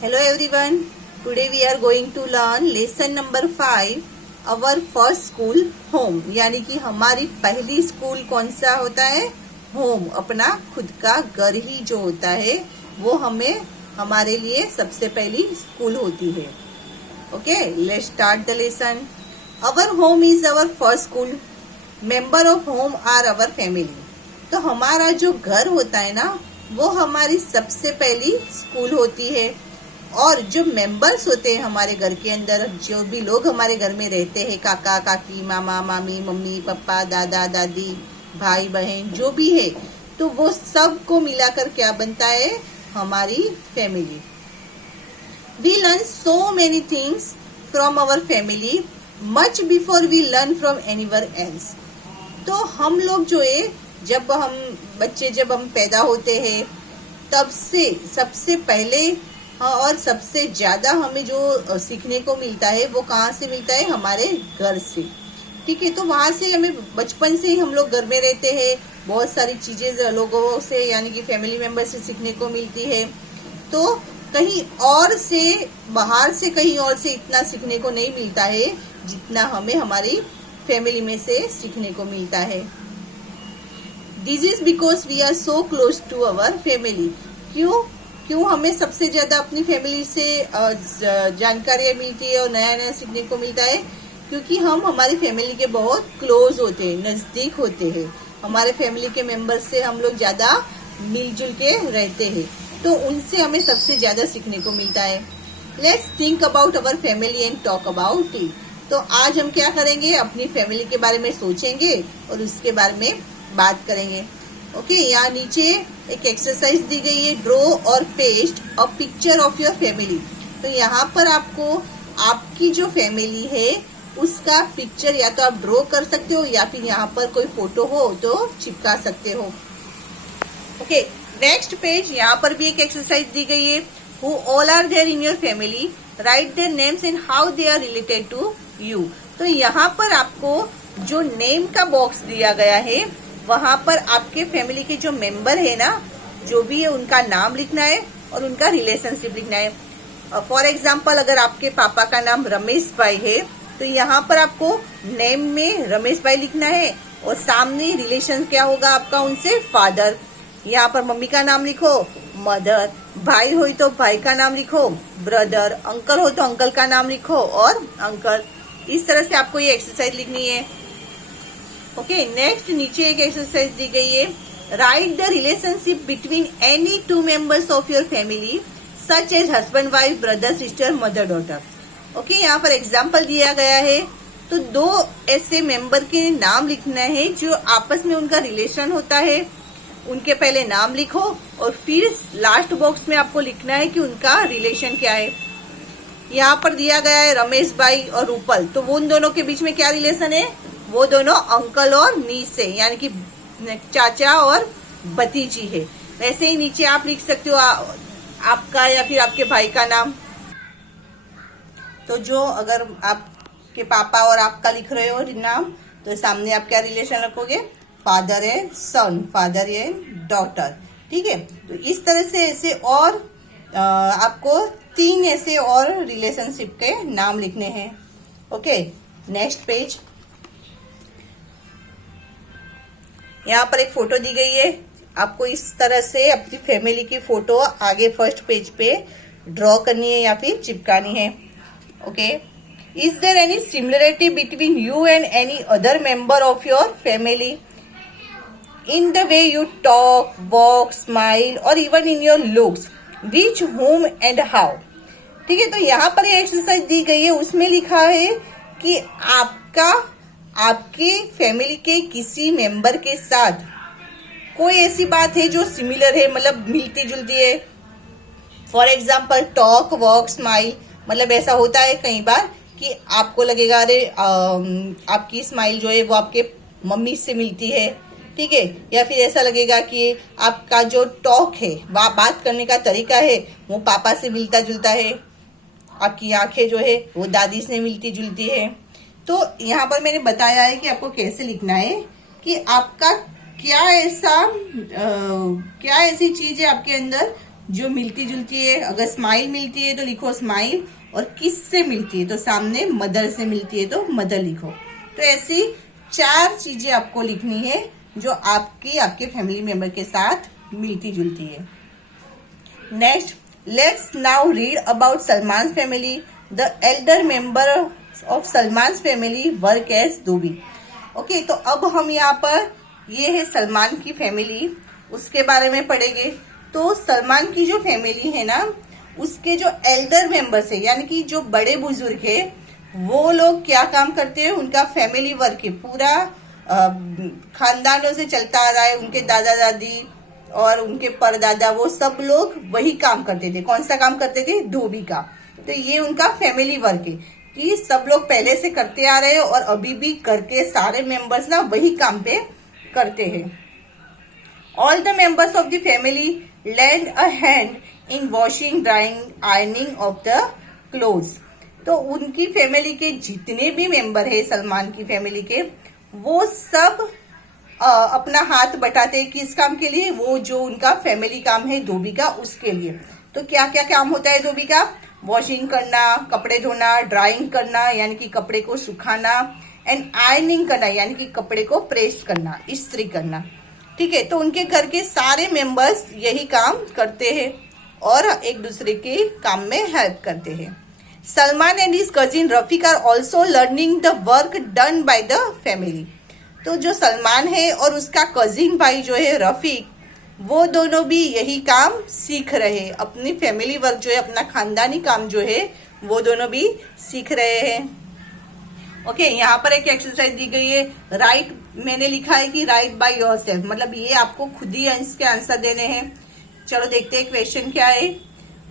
Hello everyone. Today we are going to learn lesson number 5. Our first school home. यानी कि हमारी पहली school कौन सा होता है? होम. अपना खुद का घर ही जो होता है वो हमें हमारे लिए सबसे पहली स्कूल होती है. Okay, let's start the lesson. Our home is our first school. Member of home are our family. तो हमारा जो घर होता है ना वो हमारी सबसे पहली स्कूल होती है. और जो मेंबर्स होते हैं हमारे घर के अंदर, जो भी लोग हमारे घर में रहते हैं, काका काकी, मामा मामी, मम्मी पापा, दादा दादी, भाई बहन, जो भी है, तो वो सब को मिलाकर क्या बनता है? हमारी family. We learn so many things from our family much before we learn from anywhere else. तो हम लोग जो है जब हम पैदा होते हैं तब से सबसे पहले और सबसे ज्यादा हमें जो सीखने को मिलता है वो कहाँ से मिलता है? हमारे घर से. ठीक है, तो वहां से हमें बचपन से ही हम लोग घर में रहते हैं, बहुत सारी चीजें लोगों से यानी कि फैमिली मेंबर से सीखने को मिलती है. तो कहीं और से, बाहर से कहीं और से इतना सीखने को नहीं मिलता है जितना हमें हमारी फैमिली में से सीखने को मिलता है. This is because we are so close to our family. क्यों हमें सबसे ज्यादा अपनी फैमिली से जानकारियां मिलती है और नया नया सीखने को मिलता है? क्योंकि हम हमारी फैमिली के बहुत क्लोज होते हैं, नजदीक होते हैं. हमारे फैमिली के मेंबर्स से हम लोग ज्यादा मिलजुल के रहते हैं, तो उनसे हमें सबसे ज्यादा सीखने को मिलता है. Let's think about our family and talk about it. तो आज हम क्या करेंगे? अपनी फैमिली के बारे में सोचेंगे और उसके बारे में बात करेंगे. ओके, यहाँ नीचे एक एक्सरसाइज दी गई है, ड्रॉ और paste a picture of your family. तो यहाँ पर आपको आपकी जो फैमिली है उसका पिक्चर या तो आप ड्रॉ कर सकते हो या फिर यहाँ पर कोई फोटो हो तो चिपका सकते हो. Okay, next page. यहाँ पर भी एक एक्सरसाइज दी गई है. Who all are there in your family, write their names and how they are related to you. तो यहाँ पर आपको जो नेम का बॉक्स दिया गया है वहां पर आपके फैमिली के जो मेंबर है ना, जो भी है, उनका नाम लिखना है और उनका रिलेशनशिप लिखना है. फॉर एग्जाम्पल, अगर आपके पापा का नाम रमेश भाई है तो यहाँ पर आपको नेम में रमेश भाई लिखना है और सामने रिलेशन क्या होगा आपका उनसे? फादर. यहाँ पर मम्मी का नाम लिखो मदर, भाई हो तो भाई का नाम लिखो ब्रदर, अंकल हो तो अंकल का नाम लिखो और अंकल. इस तरह से आपको ये एक्सरसाइज लिखनी है. ओके, नेक्स्ट नीचे एक एक्सरसाइज दी गई है. Write the relationship between any two members of your family such as husband wife, brother sister, mother daughter. Okay, यहाँ पर एग्जाम्पल दिया गया है. तो दो ऐसे मेंबर के नाम लिखना है जो आपस में उनका रिलेशन होता है. उनके पहले नाम लिखो और फिर लास्ट बॉक्स में आपको लिखना है कि उनका रिलेशन क्या है. यहाँ पर दिया गया है रमेश भाई और रूपल. तो वो उन दोनों के बीच में क्या रिलेशन है? वो दोनों अंकल और नीस है, यानी कि चाचा और भतीजी है. वैसे ही नीचे आप लिख सकते हो आपका या फिर आपके भाई का नाम. तो जो अगर आपके पापा और आपका लिख रहे हो नाम तो सामने आप क्या रिलेशन रखोगे? Father and son, father and daughter. ठीक है, तो इस तरह से ऐसे और आपको 3 ऐसे और रिलेशनशिप के नाम लिखने हैं. Okay, next page. यहाँ पर एक फोटो दी गई है. आपको इस तरह से अपनी फैमिली की फोटो आगे फर्स्ट पेज पे ड्रॉ करनी है या फिर चिपकानी है. Okay, is there any similarity between you and any other member of your family in the way you talk, walk, smile और even in your looks, which, home and how. ठीक है, तो यहाँ पर ये एक्सरसाइज दी गई है, उसमें लिखा है कि आपके फैमिली के किसी मेंबर के साथ कोई ऐसी बात है जो सिमिलर है, मतलब मिलती जुलती है. For example, talk, walk, smile. मतलब ऐसा होता है कई बार कि आपको लगेगा अरे आपकी स्माइल जो है वो आपके मम्मी से मिलती है. ठीक है, या फिर ऐसा लगेगा कि आपका जो टॉक है, बात करने का तरीका है, वो पापा से मिलता जुलता है. आपकी आंखें जो है वो दादी से मिलती जुलती है. तो यहाँ पर मैंने बताया है कि आपको कैसे लिखना है कि आपका क्या ऐसी चीज है आपके अंदर जो मिलती जुलती है, अगर स्माइल मिलती है तो लिखो स्माइल, और किससे मिलती है तो सामने मदर से मिलती है तो मदर लिखो। तो ऐसी 4 चीजें आपको लिखनी है जो आपके फैमिली मेंबर के साथ मिलती जुलती है। Next, let's now read about Salman family. The elder member of Salman family work as dhobi. Okay, तो अब हम यहाँ पर ये है सलमान की फैमिली, उसके बारे में पढ़ेंगे। तो सलमान की जो फैमिली है ना, उसके जो एल्डर मेंबर्स है यानी कि जो बड़े बुजुर्ग है, वो लोग क्या काम करते हैं, उनका फैमिली वर्क है, पूरा खानदानों से चलता आ रहा है। उनके दादा दादी और उनके परदादा, वो सब लोग वही काम करते थे। कौन सा काम करते थे? धोबी का। तो ये उनका फैमिली वर्क है कि सब लोग पहले से करते आ रहे हैं और अभी भी करके सारे मेंबर्स ना वही काम पे करते हैं। All the members of the family lend a hand in washing, drying, ironing of the clothes। तो उनकी फैमिली के जितने भी मेंबर है सलमान की फैमिली के, वो सब अपना हाथ बटाते हैं किस काम के लिए? वो जो उनका फैमिली काम है धोबी का, उसके लिए। तो क्या क्या काम होता है धोबी का? वॉशिंग करना, कपड़े धोना, ड्राइंग करना यानी कि कपड़े को सुखाना, एंड आयरनिंग करना यानी कि कपड़े को प्रेस करना, इस्त्री करना। ठीक है, तो उनके घर के सारे मेंबर्स यही काम करते हैं और एक दूसरे के काम में हेल्प करते हैं। Salman and his cousin Rafiq are also learning the work done by the family. तो जो सलमान है और उसका कजिन भाई जो है रफीक, वो दोनों भी यही काम सीख रहे हैं। अपनी फैमिली वर्क जो है, अपना खानदानी काम जो है, वो दोनों भी सीख रहे हैं। ओके, यहाँ पर एक एक्सरसाइज दी गई है, राइट। मैंने लिखा है कि राइट बाय योरसेल्फ, मतलब ये आपको खुद ही इसके आंसर देने हैं। चलो देखते हैं क्वेश्चन क्या है।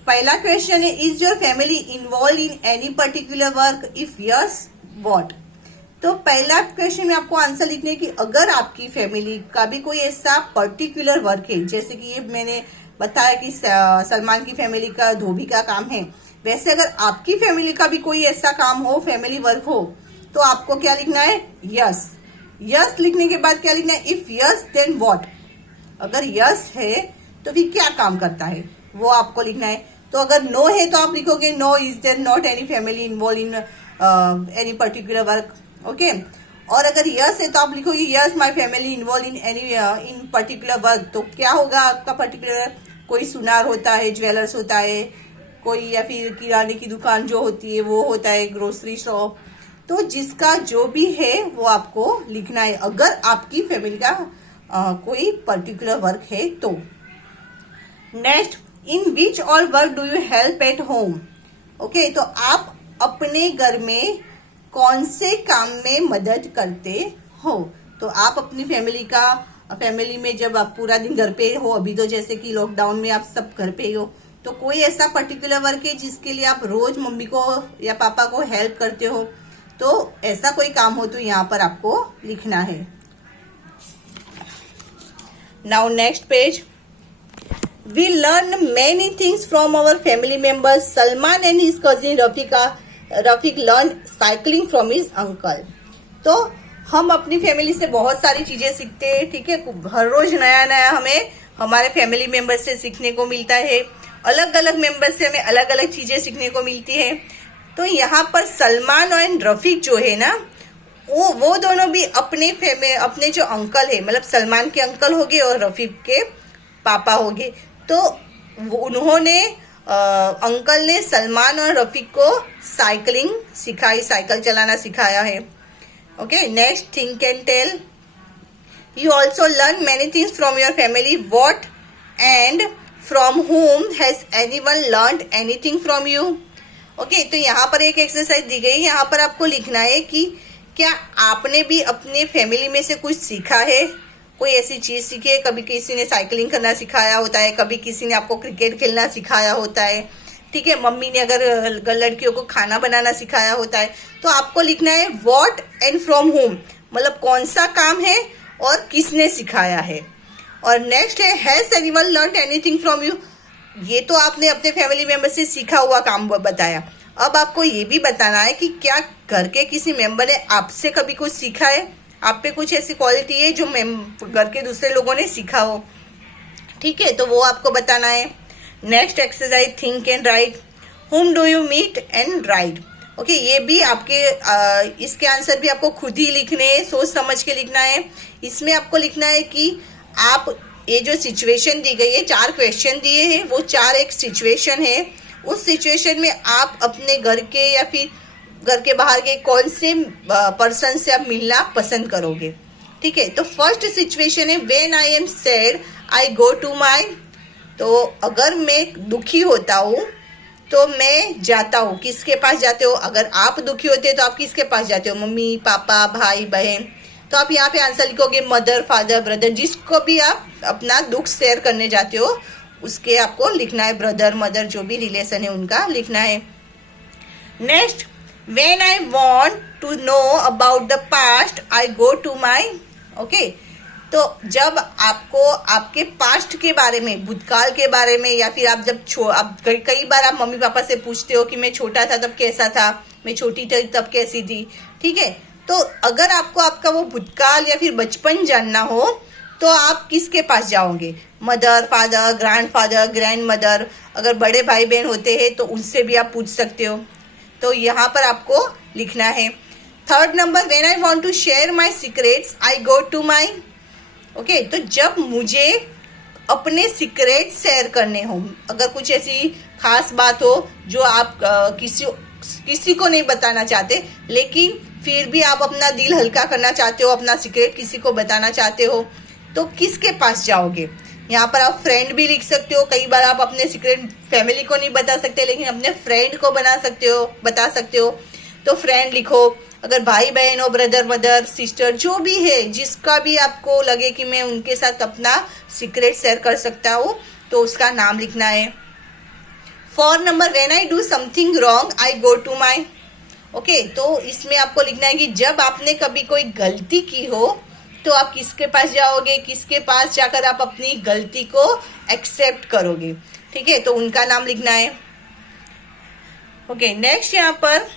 पहला क्वेश्चन है, is your family involve in any particular work? If yes, what? तो पहला क्वेश्चन में आपको आंसर लिखने की, अगर आपकी फैमिली का भी कोई ऐसा पर्टिकुलर वर्क है, जैसे कि ये मैंने बताया कि सलमान की फैमिली का धोबी का काम है, वैसे अगर आपकी फैमिली का भी कोई ऐसा काम हो, फैमिली वर्क हो, तो आपको क्या लिखना है? यस। यस लिखने के बाद क्या लिखना है? If yes then what? अगर यस है तो फिर क्या काम करता है, वो आपको लिखना है। तो अगर नो है तो आप लिखोगे no, is there not any family involve in any particular work. Okay, और अगर यस है तो आप लिखोगे yes my family involve in any in particular work. तो क्या होगा आपका पर्टिकुलर? कोई सुनार होता है, ज्वेलर्स होता है कोई, या फिर किराने की दुकान जो होती है वो होता है, ग्रोसरी शॉप। तो जिसका जो भी है वो आपको लिखना है, अगर आपकी फैमिली का कोई पर्टिकुलर वर्क है तो। Next, in which all work do you help at home? Okay, तो आप अपने घर में कौन से काम में मदद करते हो? तो आप अपनी फैमिली में जब आप पूरा दिन घर पे हो, अभी तो जैसे कि लॉकडाउन में आप सब घर पे हो, तो कोई ऐसा पर्टिकुलर वर्क है जिसके लिए आप रोज मम्मी को या पापा को हेल्प करते हो? तो ऐसा कोई काम हो तो यहाँ पर आपको लिखना है। Now next page, we learn many things from our family members. Salman and his cousin Rafiq learn cycling from his uncle. तो हम अपनी फैमिली से बहुत सारी चीजें सीखते हैं। ठीक है, हर रोज नया नया हमें हमारे फैमिली मेंबर से सीखने को मिलता है। अलग अलग मेंबर से हमें अलग अलग चीजें सीखने को मिलती है। तो यहाँ पर सलमान और रफीक जो है ना, वो दोनों भी अपने जो अंकल है, मतलब सलमान के अंकल हो गए और रफीक के पापा हो गए, तो उन्होंने अंकल ने सलमान और रफीक को साइकिलिंग सिखाई, साइकिल चलाना सिखाया है। Okay, next, think and tell. You also learn many things from your family. What and from whom has anyone learned anything from you? Okay, तो यहाँ पर एक एक्सरसाइज दी गई है। यहाँ पर आपको लिखना है कि क्या आपने भी अपने फैमिली में से कुछ सीखा है, कोई ऐसी चीज सीखी है। कभी किसी ने साइकिलिंग करना सिखाया होता है, कभी किसी ने आपको क्रिकेट खेलना सिखाया होता है। ठीक है, मम्मी ने अगर लड़कियों को खाना बनाना सिखाया होता है। तो आपको लिखना है व्हाट एंड फ्रॉम whom, मतलब कौन सा काम है और किसने सिखाया है। और नेक्स्ट है, has anyone learn anything from you? ये तो आपने अपने फैमिली मेंबर से सीखा हुआ काम बताया। अब आपको ये भी बताना है कि क्या घर के किसी मेंबर ने आपसे कभी कुछ सीखा है, आप पे कुछ ऐसी क्वालिटी है जो घर के दूसरे लोगों ने सीखा हो। ठीक है, तो वो आपको बताना है। Next exercise think and right, whom do you meet and write। Okay ये भी आपके इसके आंसर भी आपको खुद ही लिखने हैं, सोच समझ के लिखना है। इसमें आपको लिखना है कि आप ये जो सिचुएशन दी गई है, 4 क्वेश्चन दिए हैं, वो 4 एक सिचुएशन है। उस सिचुएशन में आप अपने घर के या फिर घर के बाहर के कौन से पर्सन से आप मिलना पसंद करोगे। ठीक है, तो फर्स्ट सिचुएशन है when I am sad I go to my. तो अगर मैं दुखी होता हूँ तो मैं जाता हूँ, किसके पास जाते हो? अगर आप दुखी होते हो तो आप किसके पास जाते हो? मम्मी, पापा, भाई, बहन। तो आप यहाँ पे आंसर लिखोगे मदर, फादर, ब्रदर। जिसको भी आप अपना दुख शेयर करने जाते हो उसके आपको लिखना है ब्रदर, मदर, जो भी रिलेशन है उनका लिखना है। Next, when I want to know about the past I go to my. Okay, तो जब आपको आपके पास्ट के बारे में, भूतकाल के बारे में, या फिर आप जब आप कई बार आप मम्मी पापा से पूछते हो कि मैं छोटा था तब कैसा था, मैं छोटी थी तब कैसी थी। ठीक है, तो अगर आपको आपका वो भूतकाल या फिर बचपन जानना हो तो आप किसके पास जाओगे? Mother, father, grandfather, grand mother. अगर बड़े भाई बहन होते हैं तो उनसे भी आप पूछ सकते हो। तो यहाँ पर आपको लिखना है। Third number, when I want to share my secrets I go to my. Okay, तो जब मुझे अपने सीक्रेट शेयर करने हो, अगर कुछ ऐसी खास बात हो जो आप किसी को नहीं बताना चाहते, लेकिन फिर भी आप अपना दिल हल्का करना चाहते हो, अपना सीक्रेट किसी को बताना चाहते हो, तो किसके पास जाओगे? यहाँ पर आप फ्रेंड भी लिख सकते हो। कई बार आप अपने सीक्रेट फैमिली को नहीं बता सकते, लेकिन अपने फ्रेंड को बता सकते हो। तो फ्रेंड लिखो। अगर भाई बहन हो, ब्रदर, मदर, सिस्टर, जो भी है, जिसका भी आपको लगे कि मैं उनके साथ अपना सीक्रेट शेयर कर सकता हूँ, तो उसका नाम लिखना है। 4 number, when I do something wrong I go to my. Okay, तो इसमें आपको लिखना है कि जब आपने कभी कोई गलती की हो तो आप किसके पास जाओगे, किसके पास जाकर आप अपनी गलती को एक्सेप्ट करोगे। ठीक है, तो उनका नाम लिखना है। ओके, नेक्स्ट यहाँ पर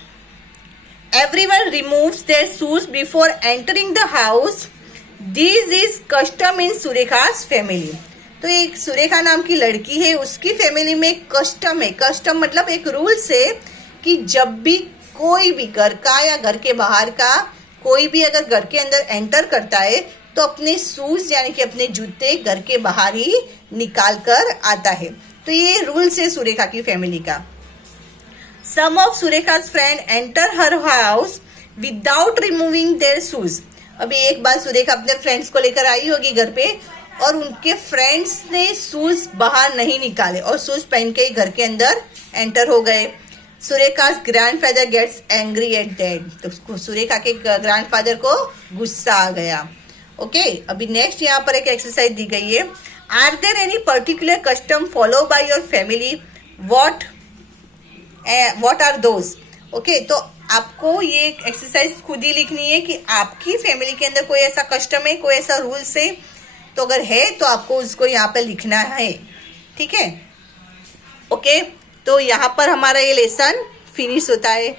everyone removes their shoes before entering the house. This is custom in सुरेखा's family। तो एक सुरेखा नाम की लड़की है, उसकी फैमिली में कस्टम है। कस्टम मतलब एक रूल्स है कि जब भी कोई भी घर का या घर के बाहर का कोई भी अगर घर के अंदर एंटर करता है तो अपने शूज यानी कि अपने जूते घर के बाहर ही निकाल कर आता है। तो ये रूल्स है सुरेखा की फैमिली का। Some of Surekha's friends enter her house without removing their shoes। अभी एक बार सुरेखा अपने फ्रेंड्स को लेकर आई होगी घर पे और उनके फ्रेंड्स ने शूज बाहर नहीं निकाले और शूज पहन के ही घर के अंदर एंटर हो गए। सुरेखा's grandfather gets angry at that। तो सुरेखा के ग्रैंडफादर को गुस्सा आ गया। ओके, अभी नेक्स्ट यहाँ पर एक एक्सरसाइज दी गई है। Are there any particular custom follow by your family, what are those. Okay, तो आपको ये एक्सरसाइज खुद ही लिखनी है कि आपकी फैमिली के अंदर कोई ऐसा कस्टम है, कोई ऐसा रूल्स है। तो अगर है तो आपको उसको यहाँ पे लिखना है। ठीक है, ओके, तो यहाँ पर हमारा ये लेसन फिनिश होता है।